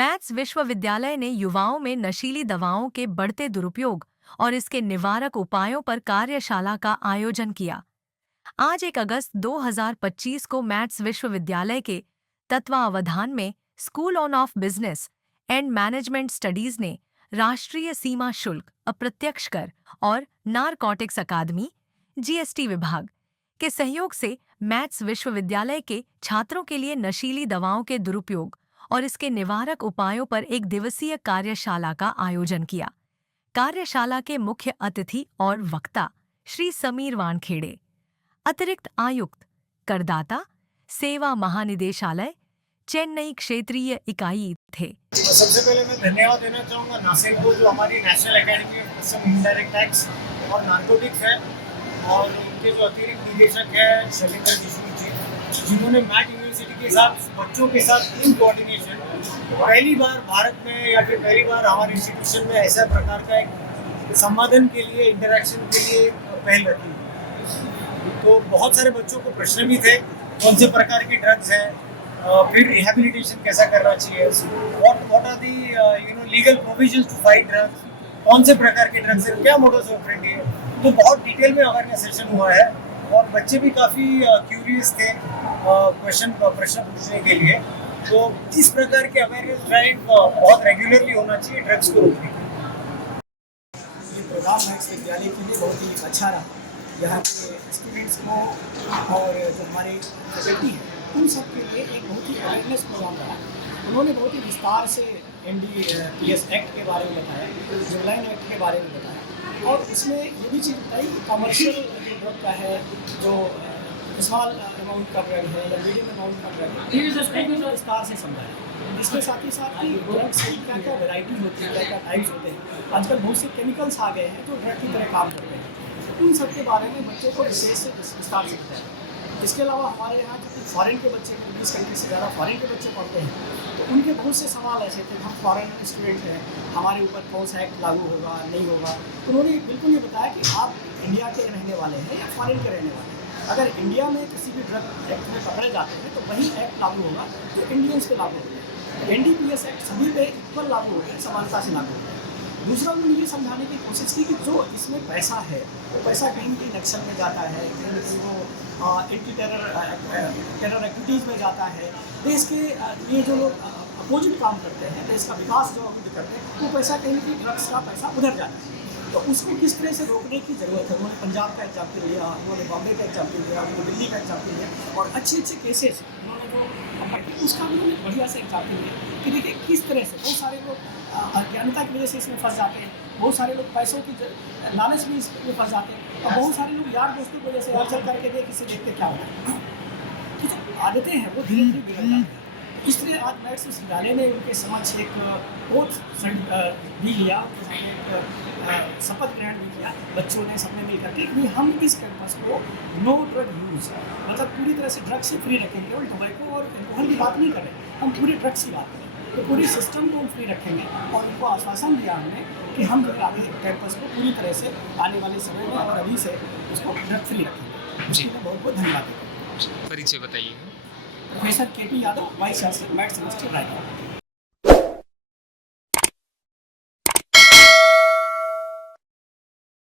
Maths विश्वविद्यालय ने युवाओं में नशीली दवाओं के बढ़ते दुरुपयोग और इसके निवारक उपायों पर कार्यशाला का आयोजन किया। आज 1 अगस्त 2025 को मैथ्स विश्वविद्यालय के तत्वावधान में school of business and management studies ने राष्ट्रीय सीमा शुल्क, अप्रत्यक्ष कर और नारकोटिक्स अकादमी (जीएसटी) विभाग के सहयोग से मैथ्स विश्वविद्यालय के छात्रों के लिए नशीली दवाओं के दुरुपयोग और इसके निवारक उपायों पर एक दिवसीय कार्यशाला का आयोजन किया। कार्यशाला के मुख्य अतिथि और वक्ता श्री समीर वानखेड़े, अतिरिक्त आयुक्त, करदाता सेवा महानिदेशालय, चेन्नई क्षेत्रीय इकाई थे। सबसे पहले मैं धन्यवाद देना चाहूँगा नासिर को, जो हमारी national academy of custom indirect tax और नार्कोटिक्स है, और उनके जो अतिरिक्त निदेशक है शैलेंद्र किशोर जी, जिन्होंने मैट यूनिवर्सिटी के साथ बच्चों के साथ इन कोऑर्डिनेशन पहली बार भारत में या फिर पहली बार हमारे इंस्टीट्यूशन में ऐसा प्रकार का एक संवादन के लिए, इंटरेक्शन के लिए पहल रखी। तो बहुत सारे बच्चों को प्रश्न भी थे, कौन से प्रकार की ड्रग्स हैं, फिर रिहेबिलिटेशन कैसा करना चाहिए, what are the legal provisions to fight drugs, कौन से प्रकार के ड्रग्स हैं, क्या मोडस ऑपरेंडी है। तो बहुत डिटेल में अवेयरनेस सेशन हुआ है और बच्चे भी काफ़ी क्यूरियस थे प्रश्न पूछने के लिए। तो इस प्रकार के अवेयरनेस ड्राइव बहुत रेगुलरली होना चाहिए ड्रग्स को रोकने के लिए। ये प्रोग्राम मैथ्स विद्यालय के लिए बहुत ही अच्छा रहा। यहाँ के स्टूडेंट्स को और जो हमारे फैकल्टी है उन सब के लिए एक बहुत ही अवेयरनेस प्रोग्राम रहा। उन्होंने बहुत ही विस्तार से NDPS एक्ट के बारे में बताया, जुबलाइन एक्ट के बारे में बताया, और इसमें ये भी चीज़ बताई कमर्शियल जो ड्रग का है, जो स्मॉल अमाउंट का ड्रग है या मीडियम अमाउंट का ड्रग है, विस्तार से समझाया। इसके साथ ही ड्रग्स की क्या क्या वेराइटी होती है, क्या क्या टाइप्स होते हैं। आजकल बहुत से केमिकल्स आ गए हैं जो ड्रग की तरह काम करते हैं। उन सब के बारे में बच्चों को विशेष से विस्तार से बताया। इसके अलावा हमारे यहाँ जो फॉरेन के बच्चे, 20 कंट्री से ज़्यादा फॉरेन के बच्चे पढ़ते हैं, तो उनके बहुत से सवाल ऐसे थे, हम फॉरेन स्टूडेंट हैं, हमारे ऊपर कौन सा एक्ट लागू होगा, नहीं होगा। तो उन्होंने बिल्कुल ये बताया कि आप इंडिया के रहने वाले हैं या फॉरेन के रहने वाले हैं, अगर इंडिया में किसी भी ड्रग एक्ट में पकड़े जाते हैं तो वही एक्ट लागू होगा जो इंडियंस पे लागू होगा। NDPS एक्ट सभी पे इक्वल लागू होगा, समानता से लागू होगा। दूसरा उन्होंने ये समझाने की कोशिश की कि जो इसमें पैसा है वो पैसा कहीं कहीं नक्सल में जाता है, कहीं वो एंटी टेरर एक्टिविटीज़ में जाता है। देश के लिए जो लोग अपोजिट काम करते हैं, देश का विकास जो अपोजिट करते हैं, वो पैसा कहीं कहीं ड्रग्स का पैसा उधर जाता है। तो उसको किस तरह से रोकने की ज़रूरत है। उन्होंने पंजाब का एग्जाम्पल लिया, उन्होंने बॉम्बे का एग्जाम्पल लिया, उन्होंने दिल्ली का एग्जाम्पल लिया, और अच्छे अच्छे केसेस उन्होंने जो उसका भी उन्होंने बढ़िया से एग्जाम्पल लिया कि देखिए किस तरह से बहुत सारे लोग अज्ञानता की वजह से इसमें फंस जाते हैं, बहुत सारे लोग पैसों की लालच में इसमें फंस जाते हैं, और बहुत सारे लोग यार दोस्तों की वजह से हलचल करके देख इसे देखते क्या होता है। तो जो आदतें हैं वो धीरे धीरे बिगड़ जाती हैं। इसलिए आज मैथ्स विश्वविद्यालय ने उनके समक्ष एक कोर्स भी लिया, शपथ ग्रहण भी किया बच्चों ने सबने मिल करके कि हम इस कैंपस को नो ड्रग यूज़, मतलब पूरी तरह से ड्रग से फ्री रखेंगे। और टोबैको और एल्कोहल की बात नहीं कर रहे, हम पूरे ड्रग्स की बात करें, तो पूरे सिस्टम को हम फ्री रखेंगे। और उनको आश्वासन दिया हमने कि हम जो आगे कैंपस को पूरी तरह से आने वाले समय में और अभी से उसको ड्रग फ्री रखेंगे। जी, मैं बहुत बहुत धन्यवाद देता हूँ। परिचय बताइए। Professor KP Yadav, vice chancellor maths university Raipur.